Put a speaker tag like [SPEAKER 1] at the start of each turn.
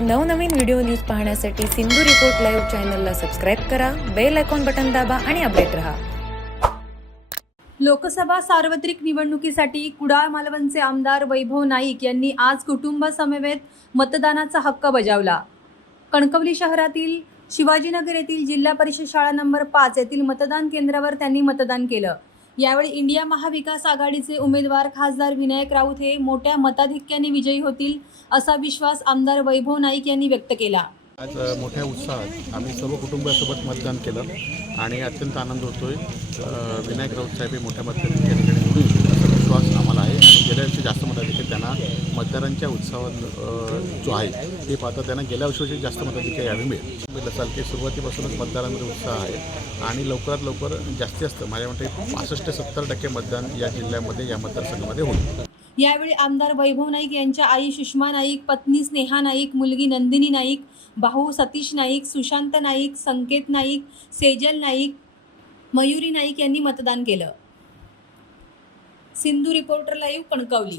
[SPEAKER 1] नवनवीन video news पाहण्यासाठी Sindhu report live चॅनलला सबस्क्राईब करा बेल आयकॉन बटन दाबा आणि अपडेट रहा.
[SPEAKER 2] लोकसभा सार्वत्रिक निवडणुकीसाठी कुडाळ मालवणचे आमदार वैभव नाईक यांनी आज कुटुंबासमवेत मतदानाचा हक्क बजावला. कणकवली शहरातील शिवाजीनगर येथील जिल्हा परिषद शाळा नंबर पाच येथील मतदान केंद्रावर त्यांनी मतदान केलं. यावेळी इंडिया महाविकास आघाडीचे उमेदवार खासदार विनायक राऊत हे मोठ्या मताधिक्याने विजयी होतील असा विश्वास आमदार वैभव नाईक यांनी व्यक्त केला.
[SPEAKER 3] आज मोठ्या उत्साहात आम्ही सर्व कुटुंबासोबत मतदान केलं आणि अत्यंत आनंद होतोय. विनायक राऊत साहेब हे मोठ्या मतदान या ठिकाणी निवडून येतील असा विश्वास आम्हाला आहे आणि गेल्या वर्षी जास्त मताधिक्य त्यांना मतदारांच्या उत्साहात जो आहे ते पाहता त्यांना गेल्या वर्षीपेक्षा जास्त मताधिक्य यावी मिळेल. पहिलं की सुरुवातीपासूनच मतदारांमध्ये उत्साह आहे आणि लवकरात लवकर जास्तीत जास्त माझ्या म्हणते पासष्ट ते सत्तर टक्के मतदान या जिल्ह्यामध्ये या मतदारसंघामध्ये होईल.
[SPEAKER 2] यावेळी आमदार वैभव नाईक यांच्या आई सुषमा नाईक पत्नी स्नेहा नाईक मुलगी नंदिनी नाईक भाऊ सतीश नाईक सुशांत नाईक संकेत नाईक सेजल नाईक मयुरी नाईक यांनी मतदान केलं. Sindhu reporter live Kankavli.